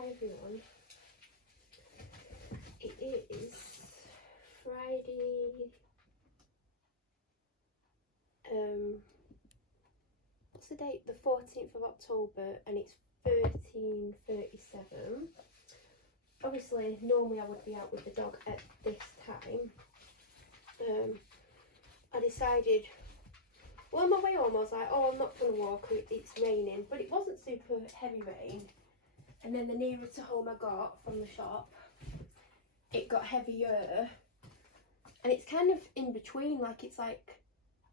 Hi everyone. It is Friday, what's the date? The 14th of October, and it's 13:37. Obviously, normally I would be out with the dog at this time. I decided, well, on my way home I was like, oh, I'm not going to walk, it's raining, but it wasn't super heavy rain. And then the nearer to home I got from the shop, it got heavier, and it's kind of in between, like it's like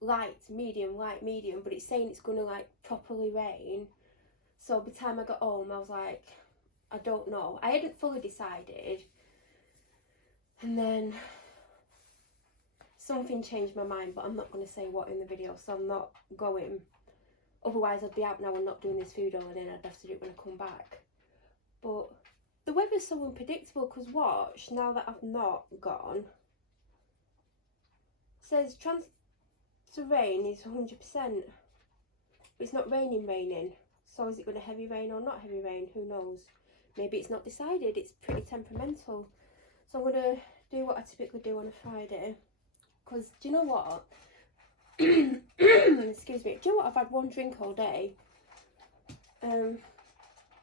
light, medium, but it's saying it's going to like properly rain. So by the time I got home I was like, I don't know. I hadn't fully decided, and then something changed my mind, but I'm not going to say what in the video, so I'm not going. Otherwise I'd be out now and not doing this food all, and then I'd have to do it when I come back. But the weather's so unpredictable, because watch, now that I've not gone, it says chance to rain is 100%, but it's not raining. So is it going to heavy rain or not heavy rain? Who knows? Maybe it's not decided. It's pretty temperamental. So I'm going to do what I typically do on a Friday, because do you know what? Excuse me. Do you know what? I've had one drink all day.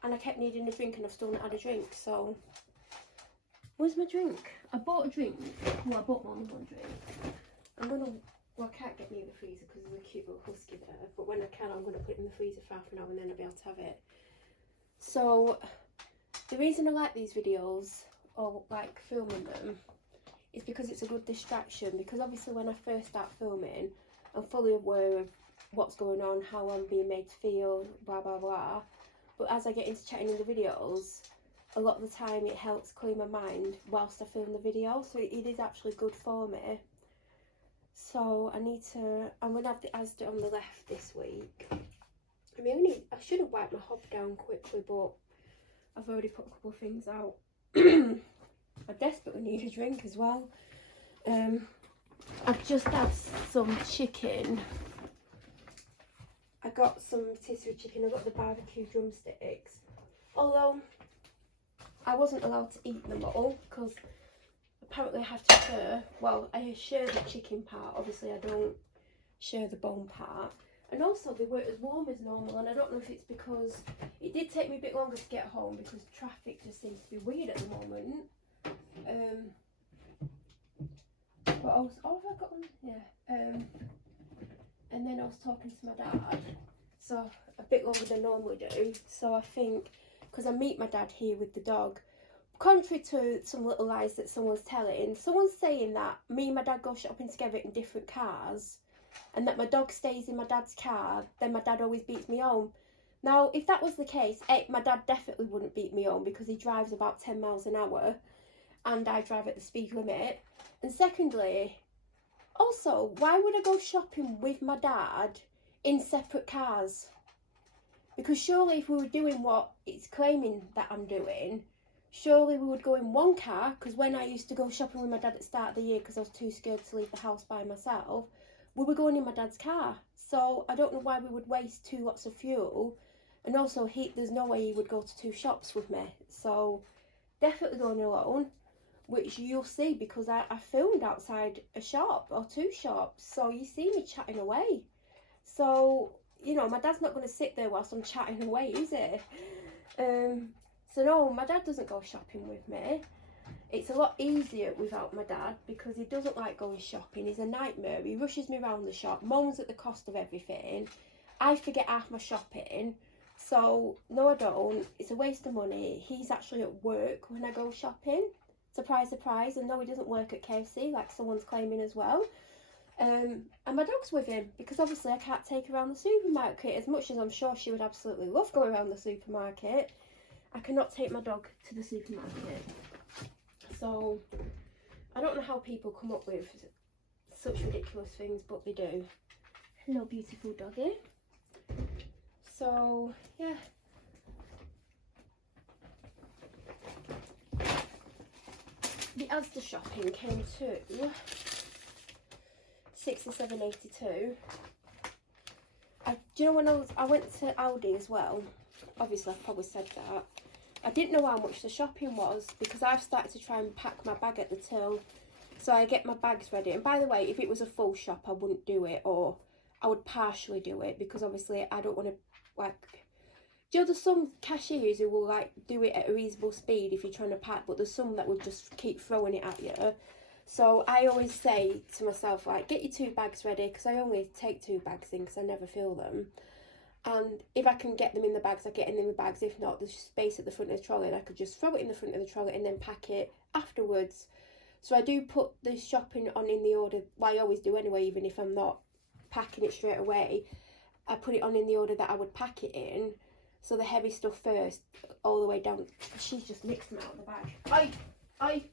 And I kept needing a drink, and I've still not had a drink, so... Where's my drink? I bought a drink. Well, I bought more than one drink. I'm gonna... Well, I can't get me in the freezer because there's a cute little husky there, but when I can, I'm gonna put it in the freezer for half an hour and then I'll be able to have it. So, the reason I like these videos, or like filming them, is because it's a good distraction. Because obviously when I first start filming, I'm fully aware of what's going on, how I'm being made to feel, blah blah blah. But as I get into chatting in the videos, a lot of the time it helps clear my mind whilst I film the video. So it is actually good for me. So I need to, I'm going to have the Asda on the left this week. I mean, I should have wiped my hob down quickly, but I've already put a couple of things out. I desperately need a drink as well. I've just had some chicken. I got some rotisserie chicken. I got the barbecue drumsticks. Although I wasn't allowed to eat them all, because apparently I have to share. Well, I share the chicken part. Obviously I don't share the bone part. And also they weren't as warm as normal, and I don't know if it's because it did take me a bit longer to get home, because traffic just seems to be weird at the moment. But I was, oh, have I got one? Yeah. And then I was talking to my dad, so a bit longer than I normally do. So I think, because I meet my dad here with the dog, contrary to some little lies that someone's telling, someone's saying that me and my dad go shopping together in different cars, and that my dog stays in my dad's car, then my dad always beats me home. Now, if that was the case, my dad definitely wouldn't beat me home, because he drives about 10 miles an hour, and I drive at the speed limit. And secondly, also, why would I go shopping with my dad in separate cars? Because surely if we were doing what it's claiming that I'm doing, surely we would go in one car. Because when I used to go shopping with my dad at the start of the year, because I was too scared to leave the house by myself, we were going in my dad's car. So I don't know why we would waste 2 lots of fuel. And also, there's no way he would go to 2 shops with me. So definitely going alone. Which you'll see, because I filmed outside a shop, or 2 shops, so you see me chatting away. So, you know, my dad's not going to sit there whilst I'm chatting away, is he? So no, my dad doesn't go shopping with me. It's a lot easier without my dad, because he doesn't like going shopping. He's a nightmare. He rushes me around the shop, moans at the cost of everything. I forget half my shopping. So, no I don't. It's a waste of money. He's actually at work when I go shopping. Surprise, surprise. And no, he doesn't work at KFC like someone's claiming as well. And my dog's with him, because obviously I can't take her around the supermarket. As much as I'm sure she would absolutely love going around the supermarket, I cannot take my dog to the supermarket. So I don't know how people come up with such ridiculous things, but they do. Hello, beautiful doggy. So yeah. The Asda shopping came to £67.82. Do you know when I went to Aldi as well? Obviously I've probably said that. I didn't know how much the shopping was, because I've started to try and pack my bag at the till. So I get my bags ready. And by the way, if it was a full shop, I wouldn't do it, or I would partially do it, because obviously I don't want to, like, do you know, there's some cashiers who will like do it at a reasonable speed if you're trying to pack, but there's some that would just keep throwing it at you. So I always say to myself, like, get your 2 bags ready, because I only take 2 bags in because I never fill them. And if I can get them in the bags, I get them in the bags. If not, there's space at the front of the trolley, and I could just throw it in the front of the trolley and then pack it afterwards. So I do put the shopping on in the order, well, I always do anyway, even if I'm not packing it straight away. I put it on in the order that I would pack it in. So the heavy stuff first, all the way down. She's just mixed them out of the bag. Oi!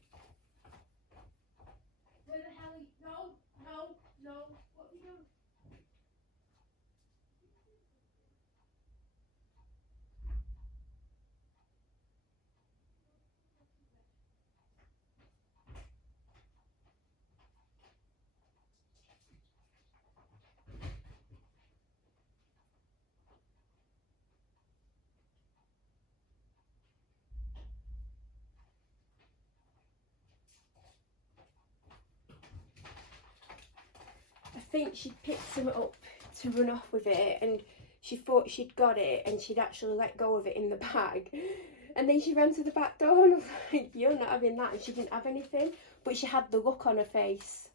Where the hell are you? No. What are you doing? I think she picked some up to run off with it, and she thought she'd got it, and she'd actually let go of it in the bag. And then she ran to the back door, and I was like, you're not having that. And she didn't have anything, but she had the look on her face.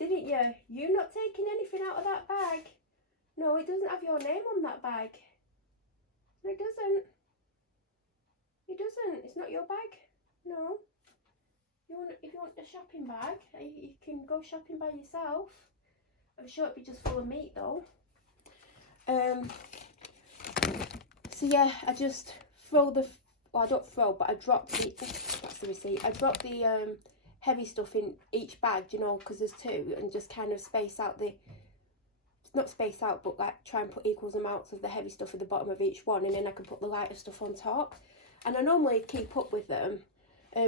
Didn't you? You're not taking anything out of that bag. No, it doesn't have your name on that bag. It doesn't. It doesn't. It's not your bag. No. If you want the shopping bag, you can go shopping by yourself. I'm sure it'd be just full of meat though. So yeah, I just throw the, well, I don't throw, but I drop the, that's the receipt. I drop the heavy stuff in each bag, you know, because there's 2, and just kind of space out the, not space out, but like try and put equal amounts of the heavy stuff at the bottom of each one, and then I can put the lighter stuff on top. And I normally keep up with them.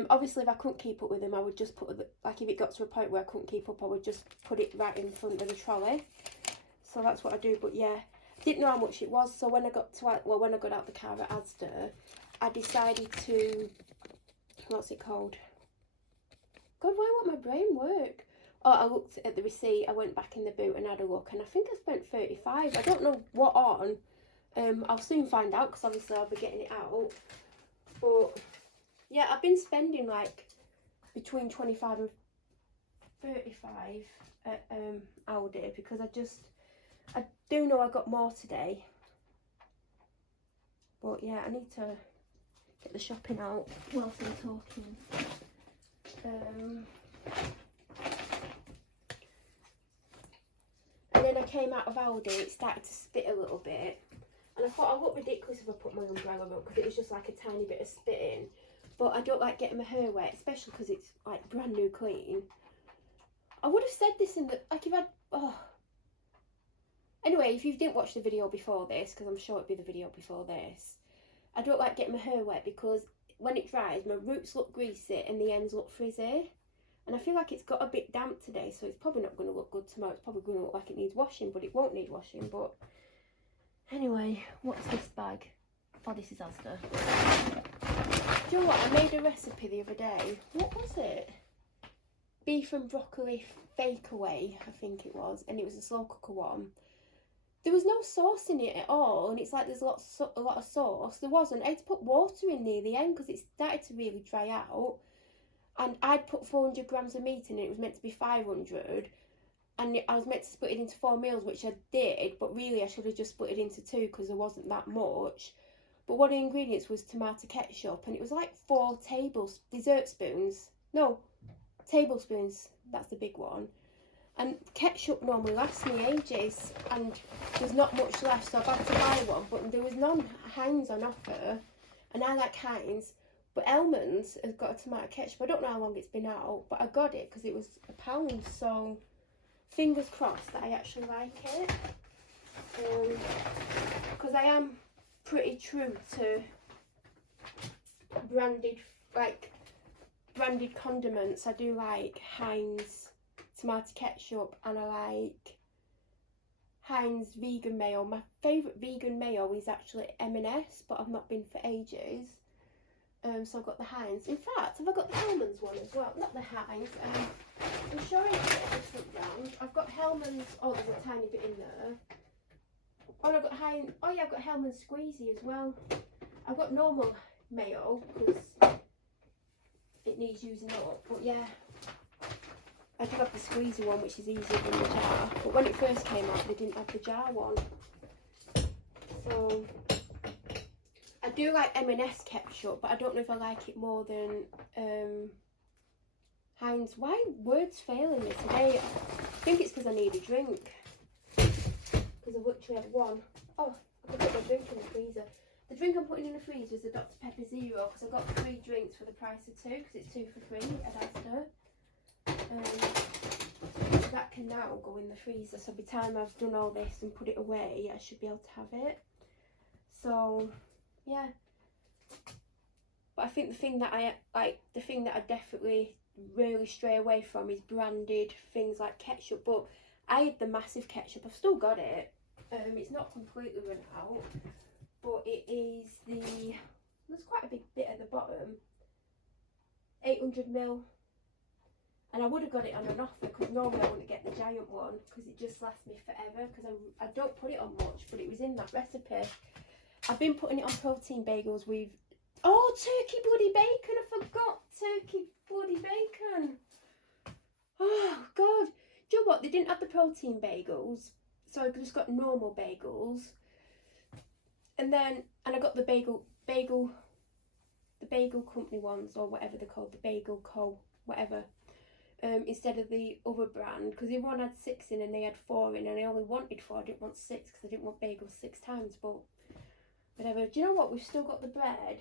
Obviously, if I couldn't keep up with them, I would just put, like, if it got to a point where I couldn't keep up, I would just put it right in front of the trolley. So that's what I do. But yeah, I didn't know how much it was. So when I got to, well, when I got out the car at Asda, I decided to, what's it called? God, why won't my brain work? Oh, I looked at the receipt. I went back in the boot and had a look, and I think I spent 35. I don't know what on. I'll soon find out, because obviously I'll be getting it out. But yeah, I've been spending like between 25 and 35 at Aldi, because I do know I got more today. But yeah, I need to get the shopping out whilst I'm talking. And then I came out of Aldi, it started to spit a little bit. And I thought I looked ridiculous if I put my umbrella up, because it was just like a tiny bit of spitting. But I don't like getting my hair wet, especially because it's like brand new clean. I would have said this in the, like, if I'd, oh. Anyway, if you didn't watch the video before this, because I'm sure it'd be the video before this, I don't like getting my hair wet, because when it dries, my roots look greasy and the ends look frizzy. And I feel like it's got a bit damp today, so it's probably not going to look good tomorrow. It's probably going to look like it needs washing, but it won't need washing. But anyway, what's this bag? Oh, this is Asda. Do you know what? I made a recipe the other day. What was it? Beef and broccoli fake away, I think it was. And it was a slow cooker one. There was no sauce in it at all. And it's like there's a lot of sauce. There wasn't. I had to put water in near the end, because it started to really dry out. And I'd put 400 grams of meat in it. It was meant to be 500. And I was meant to split it into 4 meals, which I did. But really, I should have just split it into 2, because there wasn't that much. But one of the ingredients was tomato ketchup, and it was like 4 tablespoons. No, tablespoons. That's the big one. And ketchup normally lasts me ages, and there's not much left, so I've had to buy one. But there was none Heinz on offer, and I like Heinz. But Elman's has got a tomato ketchup. I don't know how long it's been out, but I got it because it was £1. So fingers crossed that I actually like it. Because I am pretty true to branded condiments. I do like Heinz tomato ketchup, and I like Heinz vegan mayo. My favourite vegan mayo is actually M&S, but I've not been for ages. So I've got the Heinz. In fact, have I got the Hellman's one as well? Not the Heinz. I'm sure it's a different brand. I've got Hellman's. Oh, there's a tiny bit in there. Oh, and I've got Heinz. Oh yeah, I've got Hellman's Squeezy as well. I've got normal mayo because it needs using up. But yeah, I do have the Squeezy one, which is easier than the jar. But when it first came out, they didn't have the jar one. So I do like M&S ketchup, but I don't know if I like it more than Heinz. Why words failing me today? I think it's because I need a drink. Because I've literally had one. Oh, I could put my drink in the freezer. The drink I'm putting in the freezer is the Dr Pepper Zero because I got 3 drinks for the price of 2 because it's 2 for free at Asda. That can now go in the freezer, so by the time I've done all this and put it away, I should be able to have it. So yeah, but I think the thing that I definitely really stray away from is branded things like ketchup. But I had the massive ketchup. I've still got it. It's not completely run out, but it is there's quite a big bit at the bottom. 800ml. And I would have got it on an offer because normally I wouldn't get the giant one because it just lasts me forever because I don't put it on much, but it was in that recipe. I've been putting it on protein bagels with, oh, turkey bloody bacon. I forgot turkey bloody bacon. Oh, God. Do you know what? They didn't have the protein bagels, so I just got normal bagels. And I got the bagel company ones, or whatever they're called, the Bagel Co, whatever. Instead of the other brand, because the one had 6 in and they had 4 in, and I only wanted 4. I didn't want 6 because I didn't want bagels 6 times. But whatever. Do you know what? We've still got the bread.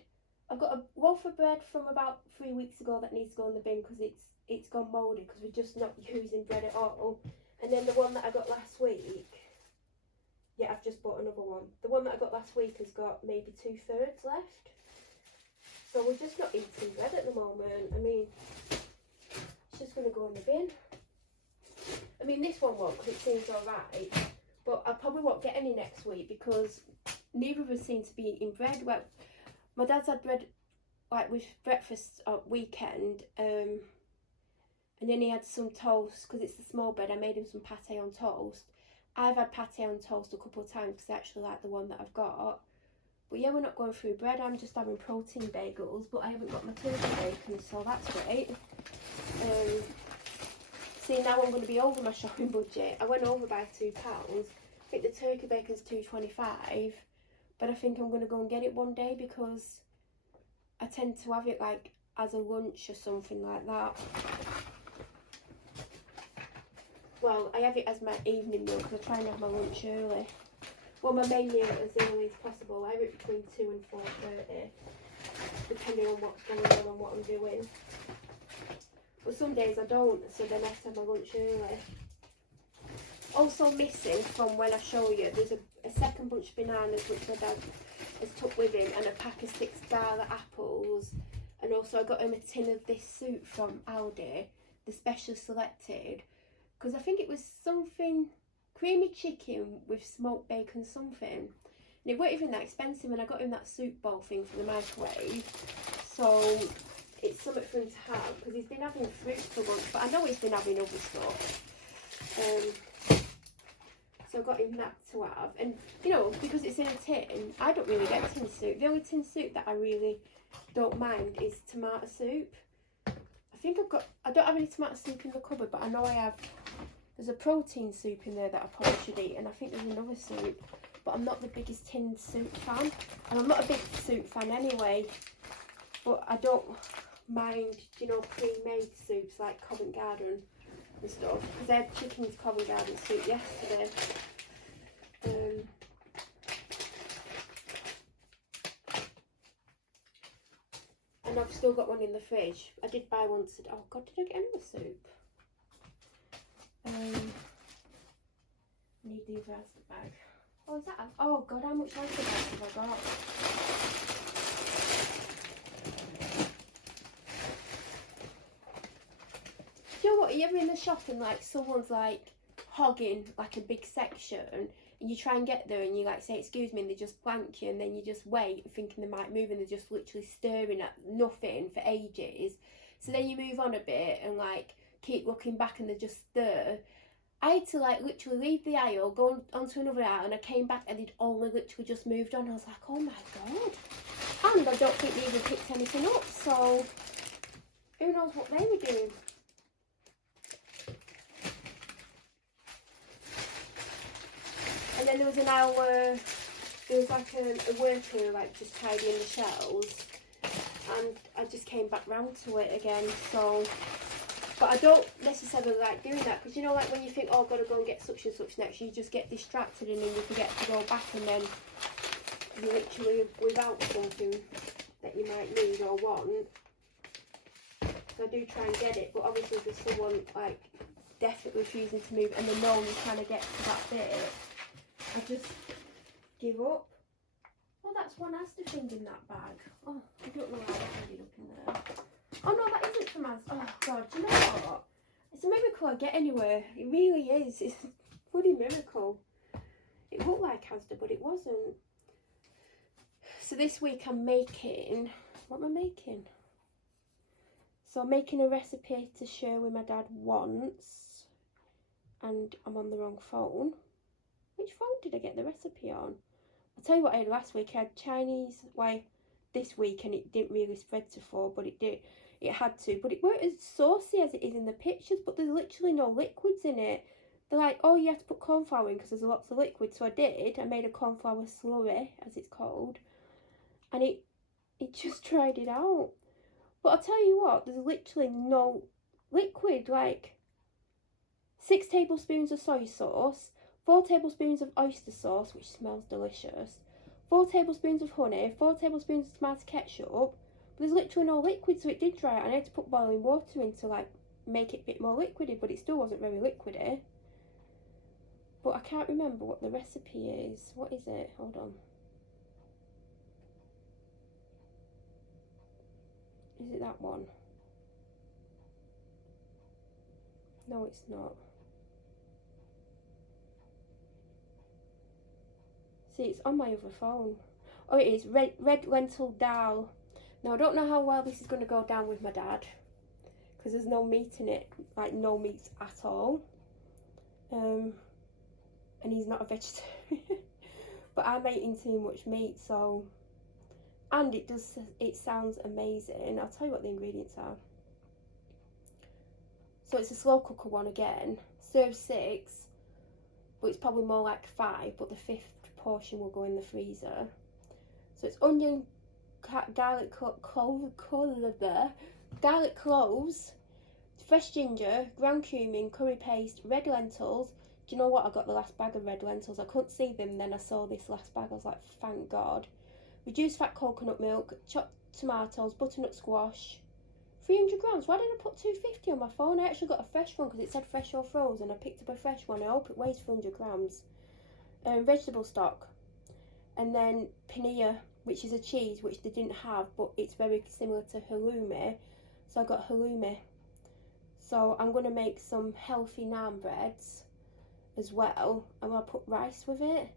I've got a loaf of bread from about 3 weeks ago that needs to go in the bin because it's gone mouldy because we're just not using bread at all. And then the one that I got last week, yeah, I've just bought another one. The one that I got last week has got maybe 2/3 left. So we're just not eating bread at the moment. I mean, it's just going to go in the bin. I mean, this one won't because it seems alright. But I probably won't get any next week because neither of us seem to be eating bread. Well, my dad's had bread like with breakfast at weekend. And then he had some toast because it's the small bread. I made him some pate on toast. I've had pate on toast a couple of times because I actually like the one that I've got. But yeah, we're not going through bread. I'm just having protein bagels, but I haven't got my turkey bacon, so that's great. See, now I'm going to be over my shopping budget. I went over by £2. I think the turkey bacon's £2.25, but I think I'm going to go and get it one day because I tend to have it like as a lunch or something like that. Well, I have it as my evening meal because I try and have my lunch early. Well, my main meal as early as possible. I have it between 2 and 4:30, depending on what's going on and what I'm doing. But some days I don't, so then I have to have my lunch early. Also missing from when I show you, there's a second bunch of bananas which my dad has took with him, and a pack of 6 garlic apples. And also I got him a tin of this soup from Aldi, the special selected, because I think it was something creamy chicken with smoked bacon something. And it wasn't even that expensive, and I got him that soup bowl thing for the microwave. So it's something for him to have because he's been having fruit for lunch, but I know he's been having other stuff. So I got him that to have, and you know, because it's in a tin, I don't really get tin soup. The only tin soup that I really don't mind is tomato soup. I don't have any tomato soup in the cupboard, but I know I have. There's a protein soup in there that I probably should eat, and I think there's another soup, but I'm not the biggest tin soup fan, and I'm not a big soup fan anyway, but I don't mind, you know, pre-made soups like Covent Garden and stuff, because I had chicken's Covent Garden soup yesterday. And I've still got one in the fridge. I did buy one today. Oh God, did I get another soup? Need the other bag. Oh, is that? Oh God, how much Asda bags have I got? Do you know what? You're in the shop and like someone's like hogging like a big section. you try and get there and you like say excuse me and they just blank you, and then you just wait thinking they might move and they're just literally staring at nothing for ages. So then you move on a bit and like keep looking back and they just stare. I had to like literally leave the aisle, go onto another aisle, and I came back and they'd only literally just moved on. I was like, oh my god. And I don't think they even picked anything up, so who knows what they were doing. And then there was an aisle where there was like a worker like just tidying the shelves, and I just came back round to it again. So, but I don't necessarily like doing that, because you know, like when you think, oh, I've got to go and get such and such next, you just get distracted and then you forget to go back, and then you're literally without something that you might need or want. So I do try and get it, but obviously if there's someone like definitely refusing to move and they know you're trying to get to that bit, I just give up. Oh, that's one Asda thing in that bag. Oh, I don't know how I ended up in there. Oh no, that isn't from Asda. Oh god, do you know what? It's a miracle I get anywhere. It really is. It's a bloody miracle. It looked like Asda, but it wasn't. So this week I'm making, what am I making? So I'm making a recipe to share with my dad once, and I'm on the wrong phone. Which phone did I get the recipe on? I'll tell you what I had last week. I had Chinese, this week, and it didn't really spread to 4, but it did. It had to, but it weren't as saucy as it is in the pictures, but there's literally no liquids in it. They're like, oh, you have to put corn flour in because there's lots of liquid. So I did. I made a corn flour slurry, as it's called, and it just tried it out. But I'll tell you what, there's literally no liquid. Like 6 tablespoons of soy sauce, 4 tablespoons of oyster sauce, which smells delicious, 4 tablespoons of honey, 4 tablespoons of tomato ketchup. But there's literally no liquid, so it did dry out. I had to put boiling water in to like make it a bit more liquidy, but it still wasn't very liquidy. But I can't remember what the recipe is. What is it? Hold on. Is it that one? No, it's not. See, it's on my other phone. Oh, it is. Red lentil dal. Now, I don't know how well this is going to go down with my dad, because there's no meat in it. Like, no meat at all. And he's not a vegetarian. But I'm eating too much meat, so... And it sounds amazing. I'll tell you what the ingredients are. So it's a slow cooker one again. Serve 6, but it's probably more like 5, but the 5th portion will go in the freezer. So it's onion, garlic cloves, fresh ginger, ground cumin, curry paste, red lentils. Do you know what? I got the last bag of red lentils. I couldn't see them, then I saw this last bag. I was like, thank God. Reduced fat coconut milk, chopped tomatoes, butternut squash, 300 grams. Why did I put 250 on my phone? I actually got a fresh one because it said fresh or frozen. I picked up a fresh one. I hope it weighs 300 grams. Vegetable stock. And then paneer, which is a cheese, which they didn't have, but it's very similar to halloumi. So I got halloumi. So I'm going to make some healthy naan breads as well. I'm going to put rice with it.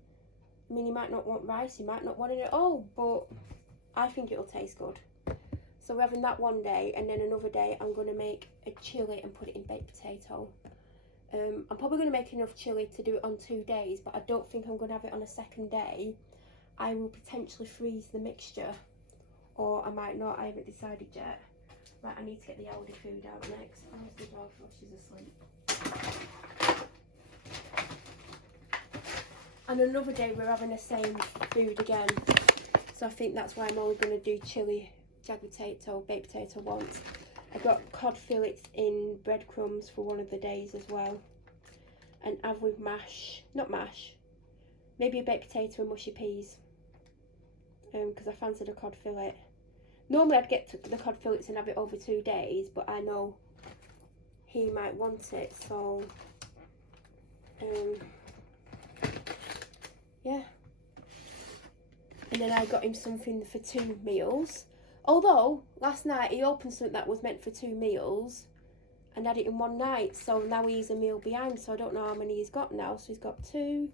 I mean, you might not want rice, you might not want it at all, but I think it'll taste good. So we're having that one day, and then another day I'm going to make a chilli and put it in baked potato. I'm probably going to make enough chilli to do it on 2 days, but I don't think I'm going to have it on a second day. I will potentially freeze the mixture, or I might not. I haven't decided yet. Right, I need to get the Aldi food out next. Where's the dog? Oh, she's asleep. And another day we're having the same food again. So I think that's why I'm only going to do chilli, jagged potato, baked potato once. I got cod fillets in breadcrumbs for one of the days as well. And have with mash, not mash, maybe a baked potato and mushy peas. Because I fancied a cod fillet. Normally I'd get the cod fillets and have it over 2 days, but I know he might want it, so yeah. And then I got him something for 2 meals. Although last night he opened something that was meant for 2 meals and had it in one night, so now he's a meal behind, so I don't know how many he's got now. So he's got 2,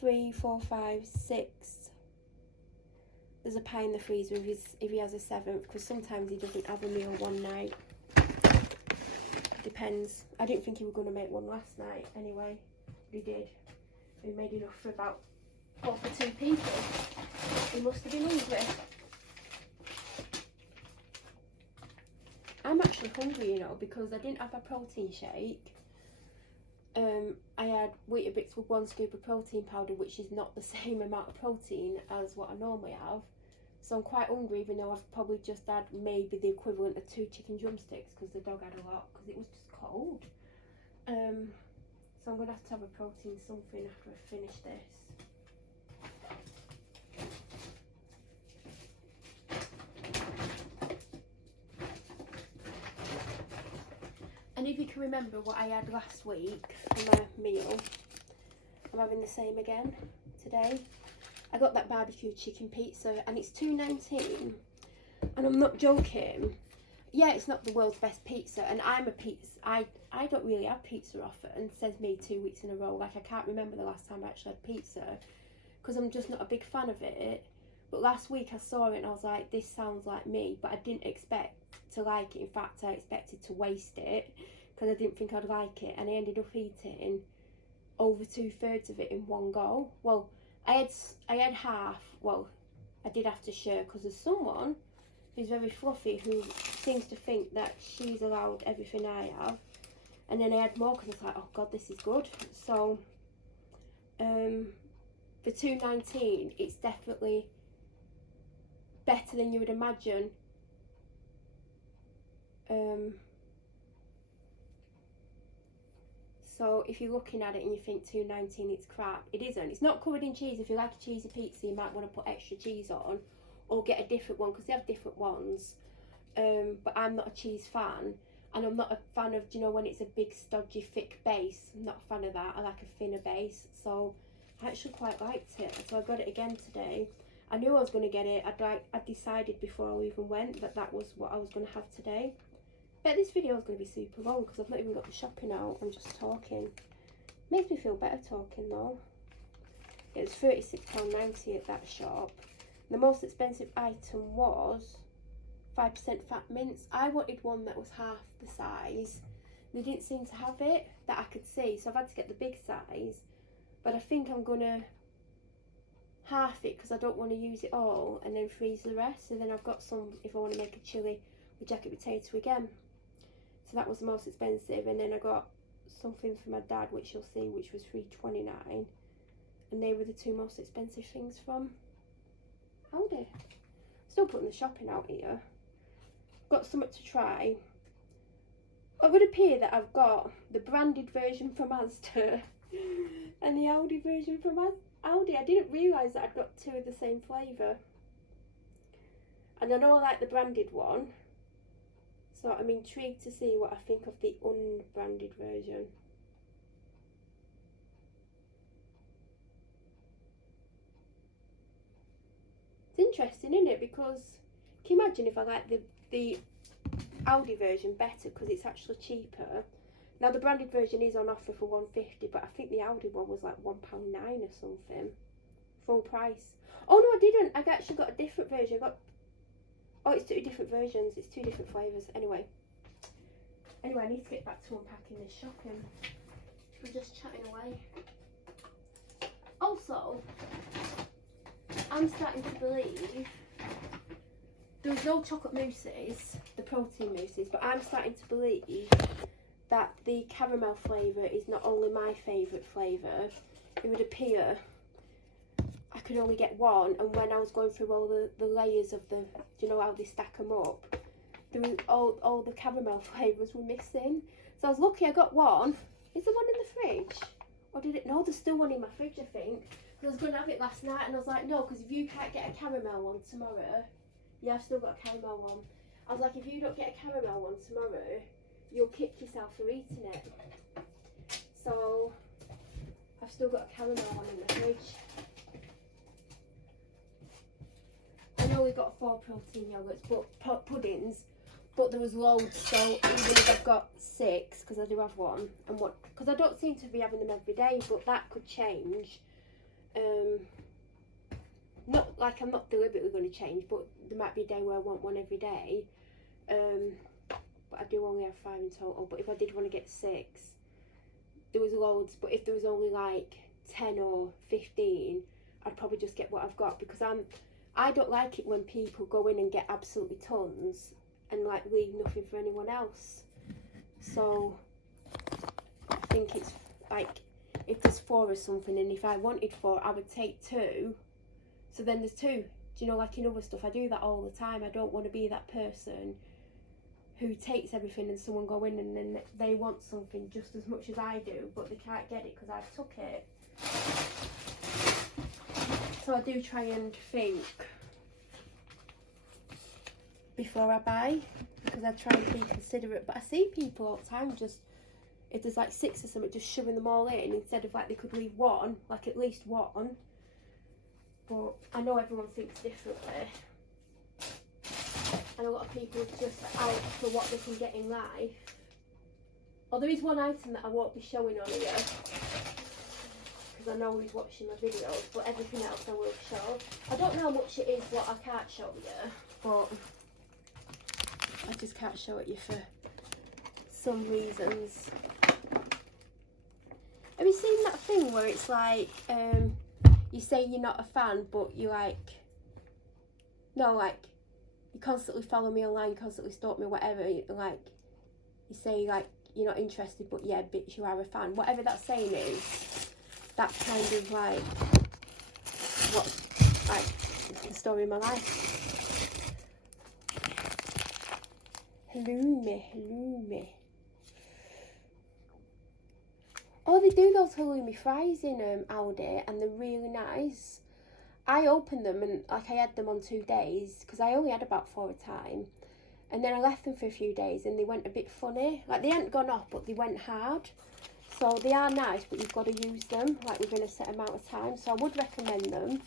3, 4, 5, 6. There's a pie in the freezer if he has a 7th, because sometimes he doesn't have a meal one night. Depends. I didn't think he was going to make one last night anyway. But he did. He made enough for about 4 for 2 people. He must have been hungry. I'm actually hungry, you know, because I didn't have a protein shake. I had Weetabix with 1 scoop of protein powder, which is not the same amount of protein as what I normally have. So I'm quite hungry, even though I've probably just had maybe the equivalent of 2 chicken drumsticks, because the dog had a lot, because it was just cold. So I'm going to have a protein something after I finish this. And if you can remember what I had last week for my meal, I'm having the same again today. I got that barbecue chicken pizza and it's $2.19, and I'm not joking. Yeah, it's not the world's best pizza, and I'm a pizza. I don't really have pizza often, says me 2 weeks in a row. Like, I can't remember the last time I actually had pizza, because I'm just not a big fan of it. But last week I saw it and I was like, this sounds like me, but I didn't expect to like it. In fact, I expected to waste it, because I didn't think I'd like it, and I ended up eating over 2/3 of it in one go. Well, I had half. Well, I did have to share, because there's someone who's very fluffy who seems to think that she's allowed everything I have. And then I had more, because I was like, oh god, this is good. So for $2.19, it's definitely better than you would imagine. So if you're looking at it and you think $2.19 it's crap, it isn't. It's not covered in cheese. If you like a cheesy pizza, you might want to put extra cheese on, or get a different one, because they have different ones. But I'm not a cheese fan, and I'm not a fan of, do you know, when it's a big stodgy thick base. I'm not a fan of that. I like a thinner base. So I actually quite liked it, so I got it again today. I knew I was going to get it. I decided before I even went that that was what I was going to have today. Bet this video is going to be super long, because I've not even got the shopping out. I'm just talking. Makes me feel better talking though. It was £36.90 at that shop. The most expensive item was 5% fat mince. I wanted one that was half the size. They didn't seem to have it that I could see, so I've had to get the big size. But I think I'm going to half it, because I don't want to use it all and then freeze the rest. So then I've got some if I want to make a chilli with jacket potato again. So that was the most expensive. And then I got something for my dad, which you'll see, which was $3.29. And they were the 2 most expensive things from Aldi. Still putting the shopping out here. Got something to try. It would appear that I've got the branded version from Asda and the Aldi version from Aldi. I didn't realise that I'd got 2 of the same flavour. And I know I like the branded one, so I'm intrigued to see what I think of the unbranded version. It's interesting, isn't it? Because can you imagine if I like the Aldi version better, because it's actually cheaper. Now the branded version is on offer for £1.50, but I think the Aldi one was like £1.09 or something, full price. Oh no, I didn't. I actually got a different version. Oh, it's 2 different versions. It's 2 different flavours. Anyway, I need to get back to unpacking this shopping. We're just chatting away. Also, I'm starting to believe there was no chocolate mousses, the protein mousses, but I'm starting to believe that the caramel flavour is not only my favourite flavour. It would appear I could only get one, and when I was going through all the layers of the, do you know how they stack them up, there was all the caramel flavours were missing. So I was lucky I got one. Is there one in the fridge? Or did it? No, there's still one in my fridge, I think. Because I was going to have it last night, and I was like, no, because if you can't get a caramel one tomorrow, yeah, I've still got a caramel one. I was like, if you don't get a caramel one tomorrow, you'll kick yourself for eating it. So I've still got a caramel one in the fridge. I know we got 4 protein yogurts, but puddings, but there was loads. So even if I've got 6, because I do have one, and what, because I don't seem to be having them every day, but that could change. not like I'm not deliberately going to change, but there might be a day where I want one every day. But I do only have 5 in total. But if I did want to get 6, there was loads. But if there was only like 10 or 15, I'd probably just get what I've got, because I don't like it when people go in and get absolutely tons and like leave nothing for anyone else. So I think it's like, if there's 4 or something, and if I wanted 4, I would take 2. So then there's 2. Do you know, like in other stuff, I do that all the time. I don't want to be that person who takes everything and someone go in and then they want something just as much as I do, but they can't get it because I've took it. So I do try and think before I buy, because I try and be considerate. But I see people all the time just, if there's like 6 or something, just shoving them all in instead of like they could leave 1, like at least 1. But I know everyone thinks differently, and a lot of people are just out for what they can get in life. Oh, there is one item that I won't be showing on here, because I know he's watching my videos, but everything else I will show. I don't know how much it is what I can't show you, but I just can't show it you for some reasons. Have you seen that thing where it's like, you say you're not a fan, but you like, no, like, you constantly follow me online, you constantly stalk me, whatever, like, you say like you're not interested, but yeah, bitch, you are a fan. Whatever that saying is, that's kind of like what, like, the story of my life. Halloumi. Oh, they do those halloumi fries in Aldi, and they're really nice. I opened them and like I had them on 2 days, because I only had about 4 at a time, and then I left them for a few days and they went a bit funny. Like, they hadn't gone off, but they went hard. So they are nice, but you've got to use them like within a set amount of time. So I would recommend them.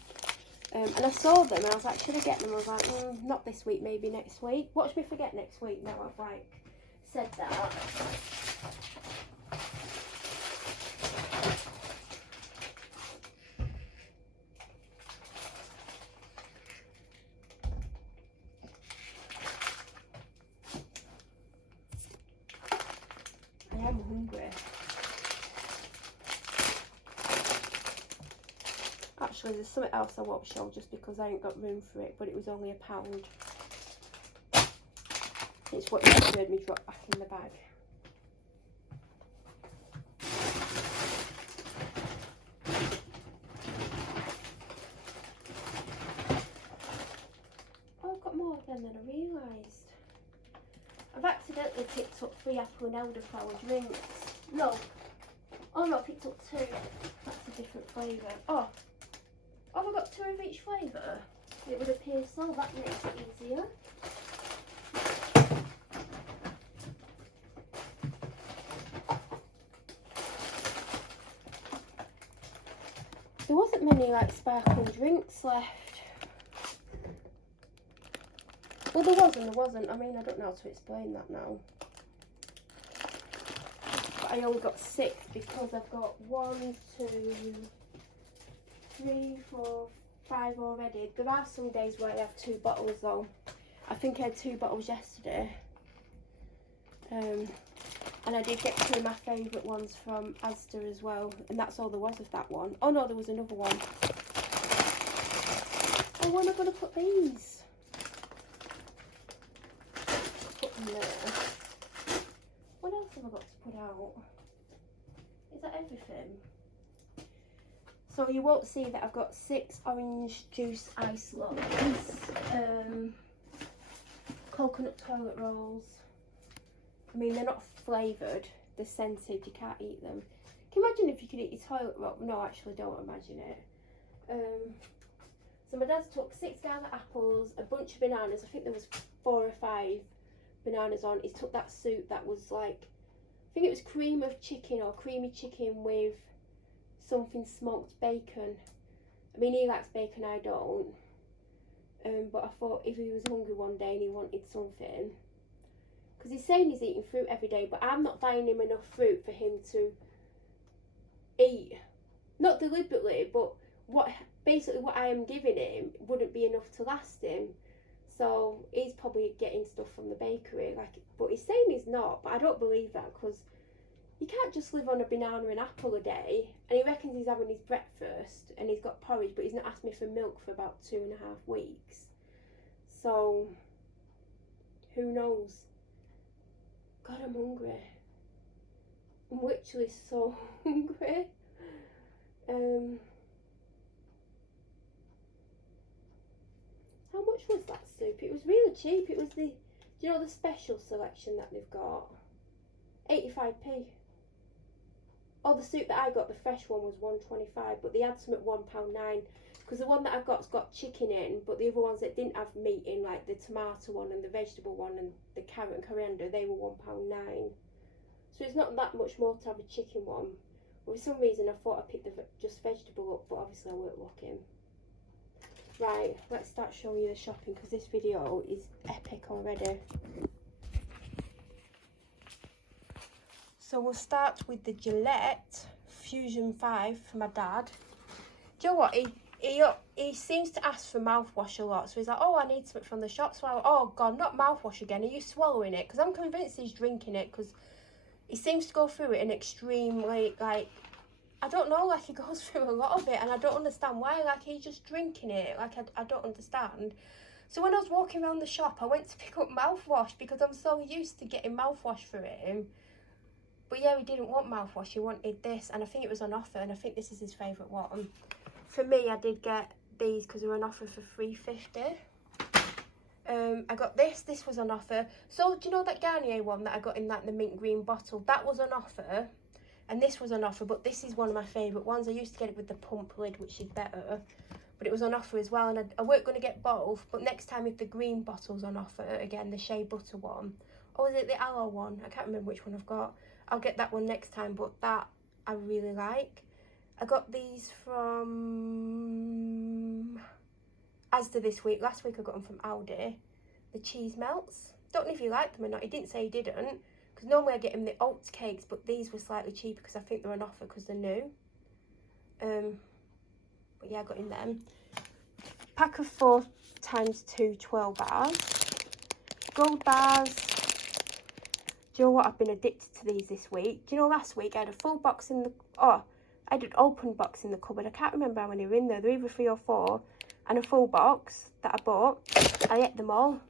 And I saw them and I was like, should I get them? I was like, not this week, maybe next week. Watch me forget next week now I've like said that. I am hungry. Actually, there's something else I won't show just because I ain't got room for it, but it was only £1. It's what you just heard me drop back in the bag. Oh, I've got more again than I realised. I've accidentally picked up 3 apple and elderflower drinks. No. Oh no, I picked up 2. That's a different flavour. Oh. Oh, I've got 2 of each flavour. It would appear so. That makes it easier. There wasn't many like sparkling drinks left. Well, there was and there wasn't. I mean, I don't know how to explain that now. But I only got 6 because I've got 1, 2, 3, 4, 5 already. There are some days where I have 2 bottles though. I think I had 2 bottles yesterday. And I did get 2 of my favourite ones from Asda as well. And that's all there was of that one. Oh no, there was another one. Oh, where am I going to put these? Put them there. What else have I got to put out? Is that everything? So you won't see that I've got 6 orange juice ice lattes, coconut toilet rolls. I mean, they're not flavoured, they're scented, you can't eat them. Can you imagine if you could eat your toilet roll? No, actually don't imagine it. So my dad's took 6 garlic apples, a bunch of bananas. I think there was 4 or 5 bananas on. He took that soup that was like, I think it was cream of chicken or creamy chicken with something smoked bacon. I mean, he likes bacon, I don't. But I thought if he was hungry one day and he wanted something, because he's saying he's eating fruit every day, but I'm not buying him enough fruit for him to eat. Not deliberately, but basically what I am giving him wouldn't be enough to last him. So he's probably getting stuff from the bakery, like, but he's saying he's not, but I don't believe that, because you can't just live on a banana and apple a day. And he reckons he's having his breakfast and he's got porridge, but he's not asked me for milk for about 2.5 weeks. So who knows? God, I'm hungry. I'm literally so hungry. How much was that soup? It was really cheap. It was the, you know, the special selection that they've got. 85p. Oh, the soup that I got, the fresh one, was £1.25, but they had some at £1.09. Because the one that I've got's got chicken in, but the other ones that didn't have meat in, like the tomato one and the vegetable one and the carrot and coriander, they were £1.09. So it's not that much more to have a chicken one. But for some reason I thought I picked the just vegetable up, but obviously I weren't looking. Right, let's start showing you the shopping, because this video is epic already. So we'll start with the Gillette Fusion 5 for my dad. Do you know what? He seems to ask for mouthwash a lot. So he's like, oh, I need something from the shop. So I went, oh, God, not mouthwash again. Are you swallowing it? Because I'm convinced he's drinking it, because he seems to go through it in extremely, like, I don't know, like, he goes through a lot of it, and I don't understand why. Like, he's just drinking it. Like, I don't understand. So when I was walking around the shop, I went to pick up mouthwash, because I'm so used to getting mouthwash for him. But yeah, he didn't want mouthwash, he wanted this, and I think it was on offer, and I think this is his favourite one. For me, I did get these because they were on offer for $3.50. I got this was on offer. So, do you know that Garnier one that I got in, like, the mint green bottle? That was on offer, and this was on offer, but this is one of my favourite ones. I used to get it with the pump lid, which is better, but it was on offer as well, and I weren't going to get both, but next time if the green bottle's on offer, again, the shea butter one, or is it the aloe one? I can't remember which one I've got. I'll get that one next time, but that I really like. I got these from Asda this week. Last week I got them from Aldi. The cheese melts. Don't know if you like them or not. He didn't say he didn't, because normally I get him the oats cakes, but these were slightly cheaper because I think they're on offer because they're new. But yeah, I got in them. Pack of 4 times 2 12 bars. Gold bars. Do you know what? I've been addicted to these this week. Do you know last week I had a full box in the... Oh, I had an open box in the cupboard. I can't remember how many were in there. They're either 3 or 4. And a full box that I bought. I ate them all.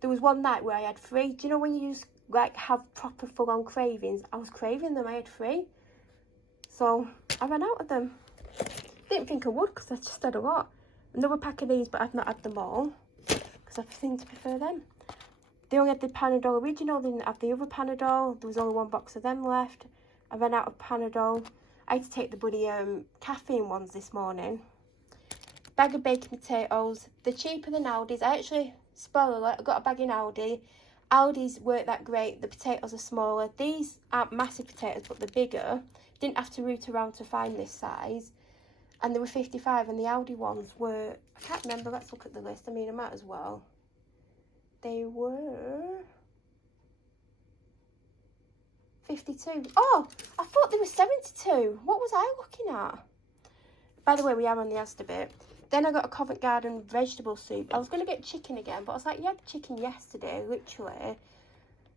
There was one night where I had 3. Do you know when you just, like, have proper full-on cravings? I was craving them. I had 3. So I ran out of them. Didn't think I would, because I just had a lot. Another pack of these, but I've not had them all, because I seem to prefer them. They only had the Panadol Original, they didn't have the other Panadol. There was only 1 box of them left. I ran out of Panadol. I had to take the bloody caffeine ones this morning. Bag of baked potatoes. They're cheaper than Aldi's. I actually, spoiler alert, I got a bag in Aldi. Aldi's weren't that great. The potatoes are smaller. These aren't massive potatoes, but they're bigger. Didn't have to root around to find this size. And they were 55, and the Aldi ones were, I can't remember, let's look at the list. I mean, I might as well. They were 52. Oh, I thought they were 72. What was I looking at? By the way, we are on the Asda bit. Then I got a Covent Garden vegetable soup. I was going to get chicken again, but I was like, you had chicken yesterday, literally.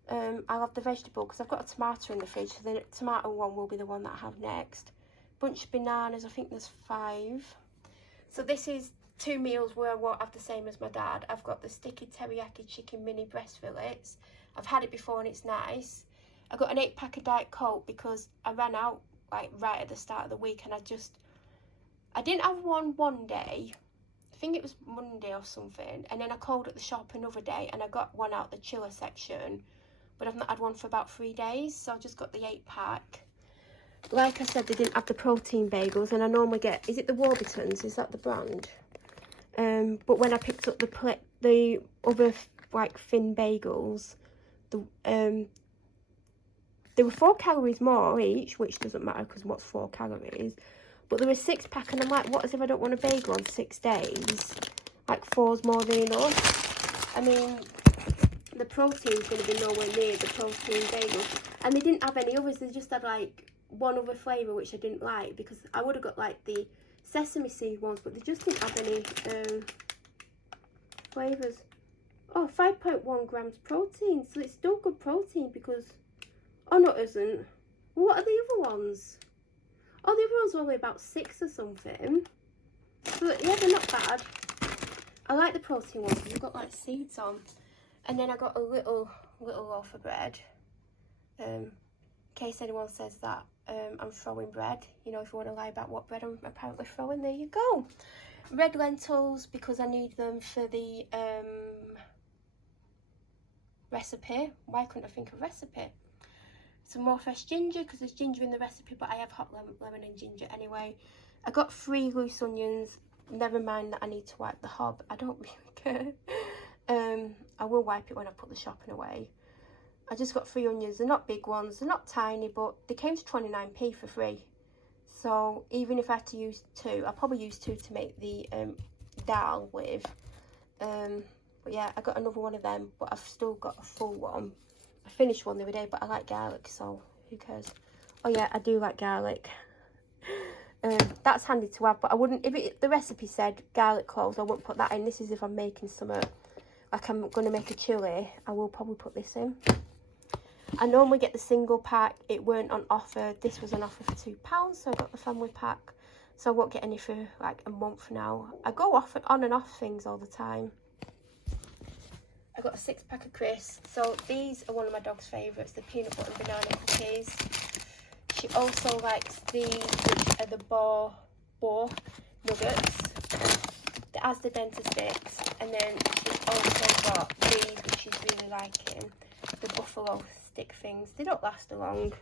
I'll have the vegetable because I've got a tomato in the fridge, so the tomato one will be the one that I have next. Bunch of bananas, I think there's 5. So this is 2 meals where I won't have the same as my dad. I've got the sticky teriyaki chicken mini breast fillets. I've had it before and it's nice. I got an 8-pack of Diet Coke because I ran out, like, right at the start of the week, and I didn't have one day. I think it was Monday or something, and then I called at the shop another day and I got one out the chiller section, but I've not had one for about 3 days, so I just got the 8-pack. Like I said, they didn't have the protein bagels, and I normally get, is it the Warburtons? Is that the brand? But when I picked up the other, like, thin bagels, they were 4 calories more each, which doesn't matter because what's 4 calories? But there was 6-pack, and I'm like, what as if I don't want a bagel on 6 days? Like, 4's more than enough. I mean, the protein's going to be nowhere near the protein bagels. And they didn't have any others, they just had, like, one other flavour which I didn't like, because I would have got, like, the sesame seed ones, but they just didn't have any flavours. Oh, 5.1 grams protein, so it's still good protein because, oh no it isn't. Well, what are the other ones? Oh, the other ones are only about 6 or something. So yeah, they're not bad. I like the protein ones because they've got like seeds on. And then I got a little loaf of bread. In case anyone says that I'm throwing bread. You know, if you want to lie about what bread I'm apparently throwing, there you go. Red lentils because I need them for the recipe. Why couldn't I think of recipe? Some more fresh ginger because there's ginger in the recipe, but I have hot lemon and ginger anyway. I got 3 loose onions. Never mind that I need to wipe the hob. I don't really care. I will wipe it when I put the shopping away. I just got 3 onions. They're not big ones. They're not tiny, but they came to 29p for free. So even if I had to use 2, I'll probably use 2 to make the dal with. But yeah, I got another one of them, but I've still got a full one. I finished one the other day, but I like garlic, so who cares? Oh yeah, I do like garlic. That's handy to have, but I wouldn't, if the recipe said garlic cloves, I wouldn't put that in. This is if I'm making something, like I'm going to make a chilli, I will probably put this in. I normally get the single pack. It weren't on offer. This was on offer for £2, so I got the family pack. So I won't get any for like a month now. I go off and on and off things all the time. I got a 6-pack of crisps. So these are one of my dog's favourites, the peanut butter and banana cookies. She also likes these, which are the boar nuggets, the Asda Dentist sticks, and then she's also got these, which she's really liking, the buffalo stick things. They don't last long.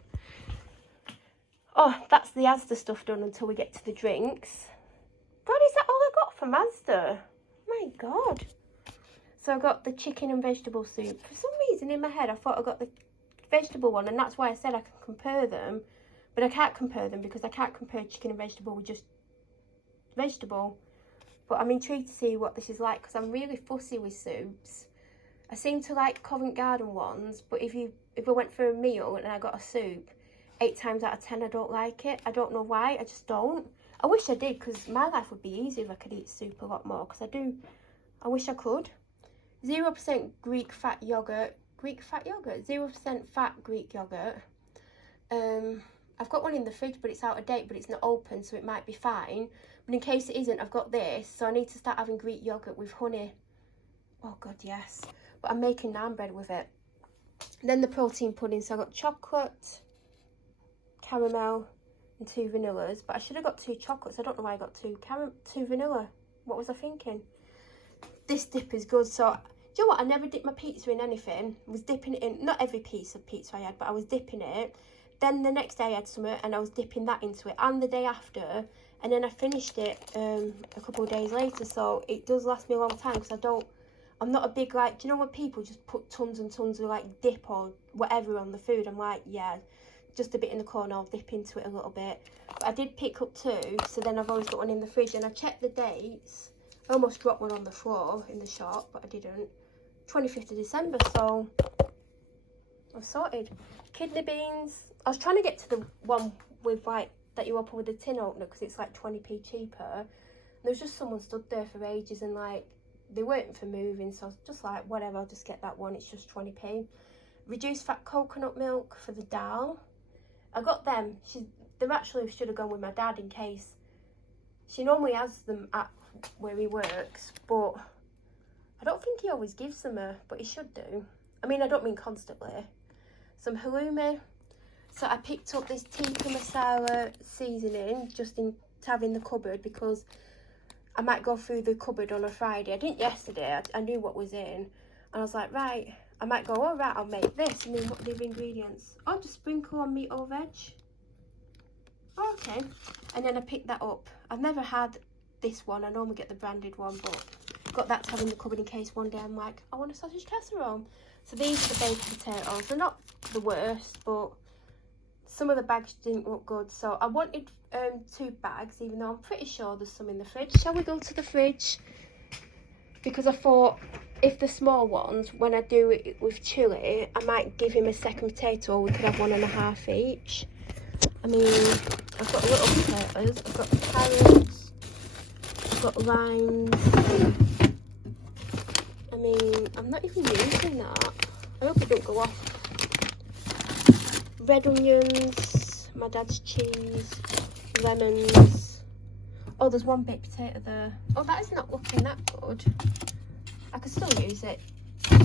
Oh, that's the Asda stuff done until we get to the drinks. God, is that all I got from Asda? My God. So I got the chicken and vegetable soup. For some reason in my head I thought I got the vegetable one, and that's why I said I can compare them. But I can't compare them because I can't compare chicken and vegetable with just vegetable. But I'm intrigued to see what this is like because I'm really fussy with soups. I seem to like Covent Garden ones, but if I went for a meal and I got a soup, 8 times out of 10 I don't like it. I don't know why, I just don't. I wish I did because my life would be easier if I could eat soup a lot more, because I wish I could. 0% Greek fat yogurt. 0% fat Greek yogurt. I've got one in the fridge, but it's out of date, but it's not open, so it might be fine. But in case it isn't, I've got this, so I need to start having Greek yogurt with honey. Oh God, yes. But I'm making naan bread with it. And then the protein pudding, so I got chocolate, caramel, and 2 vanillas. But I should have got 2 chocolates. I don't know why I got 2 vanilla. What was I thinking? This dip is good. So, do you know what? I never dip my pizza in anything. I was dipping it in, not every piece of pizza I had, but I was dipping it. Then the next day I had some, and I was dipping that into it, and the day after, and then I finished it a couple of days later. So it does last me a long time because I'm not a big, like, do you know when people just put tons and tons of like dip or whatever on the food? I'm like, yeah, just a bit in the corner, I'll dip into it a little bit. But I did pick up 2, so then I've always got one in the fridge, and I checked the dates. I almost dropped one on the floor in the shop, but I didn't. 25th of December, so I've sorted. Kidney beans. I was trying to get to the one with like that you open with the tin opener because it's like 20p cheaper. And there was just someone stood there for ages, and like they weren't for moving, so I was just like, whatever, I'll just get that one. It's just 20p. Reduced fat coconut milk for the dal. I got them. They actually should have gone with my dad in case. She normally has them at where he works, but I don't think he always gives them her, but he should do. I mean, I don't mean constantly. Some halloumi. So I picked up this tikka masala seasoning just to have in the cupboard because I might go through the cupboard on a Friday. I didn't yesterday. I knew what was in, and I was like, right, I might go, all right, I'll make this. And then what are the ingredients? Oh, just sprinkle on meat or veg. Oh, okay. And then I picked that up. I've never had this one. I normally get the branded one, but got that to have in the cupboard in case one day I'm like, I want a sausage casserole. So these are the baked potatoes. They're not the worst, but some of the bags didn't look good. So I wanted 2 bags, even though I'm pretty sure there's some in the fridge. Shall we go to the fridge? Because I thought if the small ones, when I do it with chili, I might give him a second potato. We could have 1.5 each. I mean, I've got little potatoes. I've got carrots, I've got limes. I mean, I'm not even using that. I hope it don't go off. Red onions, my dad's cheese, lemons. Oh, there's one baked potato there. Oh, that is not looking that good. I could still use it. I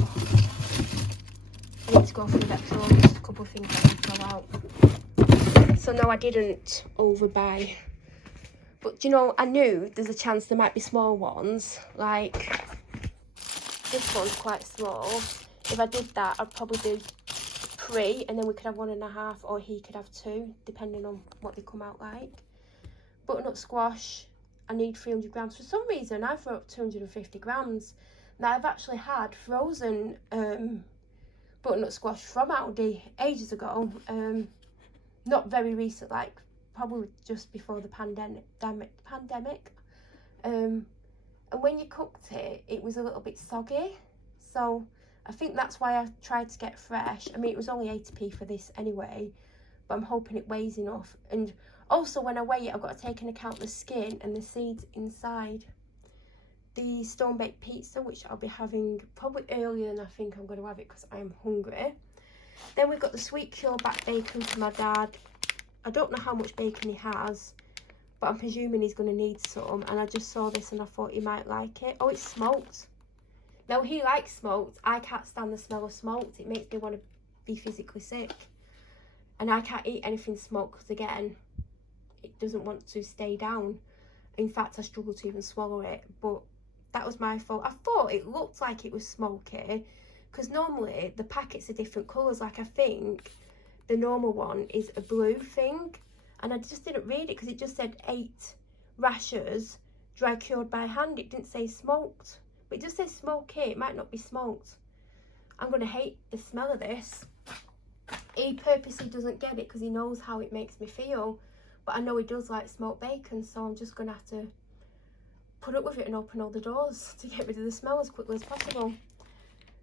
need to go through that, so just a couple of things I can throw out. So no, I didn't overbuy. But you know, I knew there's a chance there might be small ones. Like, this one's quite small. If I did that, I'd probably do 3, and then we could have 1.5, or he could have 2, depending on what they come out like. Butternut squash, I need 300 grams. For some reason, I threw up 250 grams. Now, I've actually had frozen butternut squash from Aldi ages ago. Not very recent, like probably just before the pandemic. And when you cooked it, it was a little bit soggy. So I think that's why I tried to get fresh. I mean, it was only 80p for this anyway, but I'm hoping it weighs enough. And also, when I weigh it, I've got to take into account the skin and the seeds inside. The stone baked pizza, which I'll be having probably earlier than I think I'm going to have it because I am hungry. Then we've got the sweet cure back bacon for my dad. I don't know how much bacon he has, but I'm presuming he's going to need some. And I just saw this and I thought he might like it. Oh, it's smoked. Now, he likes smoked. I can't stand the smell of smoked. It makes me want to be physically sick. And I can't eat anything smoked because, again, it doesn't want to stay down. In fact, I struggle to even swallow it. But that was my fault. I thought it looked like it was smoky, because normally the packets are different colours. Like, I think the normal one is a blue thing, and I just didn't read it because it just said 8 rashers dry cured by hand. It didn't say smoked, but it just says smoky. It might not be smoked. I'm going to hate the smell of this. He purposely doesn't get it because he knows how it makes me feel, but I know he does like smoked bacon, so I'm just going to have to put up with it and open all the doors to get rid of the smell as quickly as possible.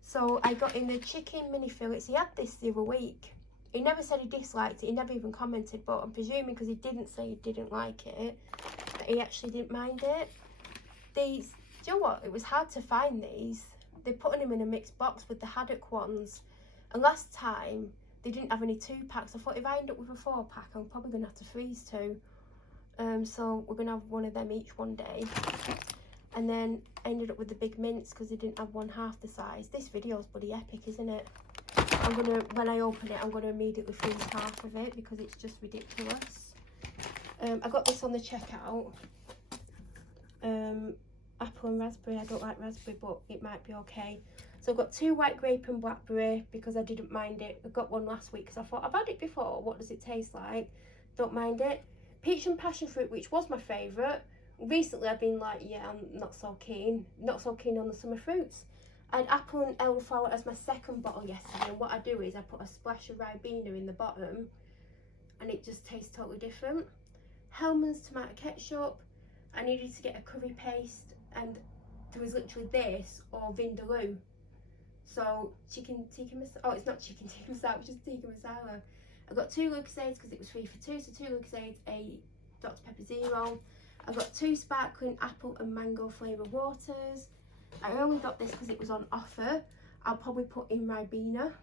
So I got in the chicken mini fillets. He had this the other week. He never said he disliked it. He never even commented, but I'm presuming because he didn't say he didn't like it, that he actually didn't mind it. These, do you know what? It was hard to find these. They're putting them in a mixed box with the haddock ones. And last time, they didn't have any 2-packs. I thought if I end up with a 4-pack, I'm probably going to have to freeze 2. So we're going to have one of them each one day. And then I ended up with the big mince because they didn't have one half the size. This video's bloody epic, isn't it? I'm going to, when I open it, I'm going to immediately freeze half of it because it's just ridiculous. I got this on the checkout. Apple and raspberry. I don't like raspberry, but it might be okay. So I've got 2 white grape and blackberry because I didn't mind it. I got one last week because I thought, I've had it before. What does it taste like? Don't mind it. Peach and passion fruit, which was my favourite. Recently, I've been like, yeah, I'm not so keen. Not so keen on the summer fruits. I had apple and elderflower as my second bottle yesterday. And what I do is I put a splash of Ribena in the bottom. And it just tastes totally different. Hellmann's tomato ketchup. I needed to get a curry paste. And there was literally this or vindaloo. So chicken tikka masala. Oh, it's not chicken tikka masala, it's just tikka masala. I got 2 Lucozades because it was 3 for 2. So 2 Lucozades, a Dr Pepper Zero. I got 2 sparkling apple and mango flavour waters. I only got this because it was on offer. I'll probably put in Ribena.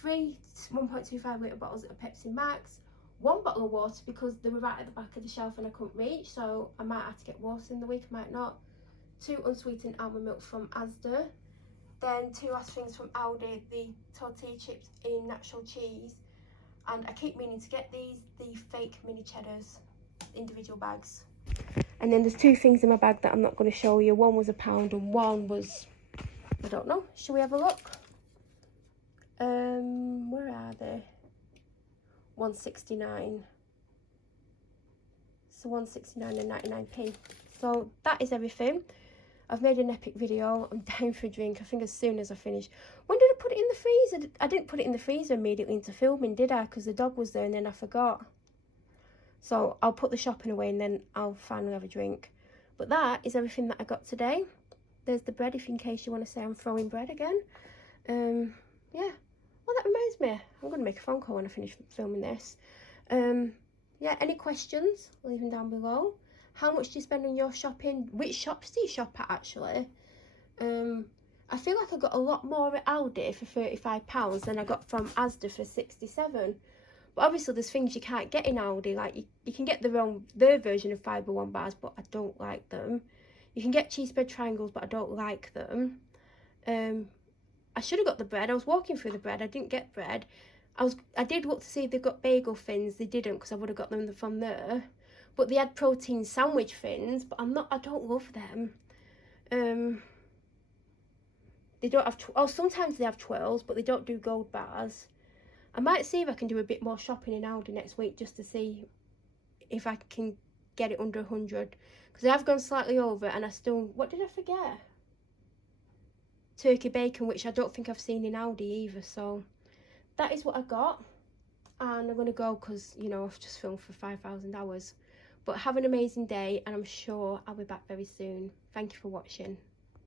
3 1.25 litre bottles of Pepsi Max. 1 bottle of water because they were right at the back of the shelf and I couldn't reach. So I might have to get water in the week, I might not. 2 unsweetened almond milk from Asda. Then 2 last things from Aldi, the tortilla chips in natural cheese. And I keep meaning to get these, the fake mini cheddars, individual bags. And then there's 2 things in my bag that I'm not going to show you. One was £1 and one was, I don't know. Shall we have a look? Where are they? 169. So 169 and 99p. So that is everything. I've made an epic video. I'm down for a drink. I think as soon as I finish. When did I put it in the freezer? I didn't put it in the freezer immediately into filming, did I? Because the dog was there and then I forgot. So I'll put the shopping away and then I'll finally have a drink. But that is everything that I got today. There's the bread, if in case you want to say I'm throwing bread again. Yeah. Well, that reminds me. I'm going to make a phone call when I finish filming this. Yeah, any questions? Leave them down below. how much do you spend on your shopping? Which shops do you shop at, actually? I feel like I got a lot more at Aldi for £35 than I got from Asda for 67. But obviously there's things you can't get in Aldi, like you can get their version of Fibre One bars, but I don't like them. You can get cheese bread triangles, but I don't like them. I should have got the bread. I was walking through the bread. I didn't get bread. I did look to see if they've got bagel thins. They didn't, because I would have got them from there. But they had protein sandwich thins, but I don't love them. They don't have, sometimes they have twirls, but they don't do gold bars. I might see if I can do a bit more shopping in Aldi next week, just to see if I can get it under 100. Because I have gone slightly over, and I still, what did I forget? Turkey bacon, which I don't think I've seen in Aldi either. So that is what I got, and I'm going to go because, you know, I've just filmed for 5,000 hours. But have an amazing day, and I'm sure I'll be back very soon. Thank you for watching.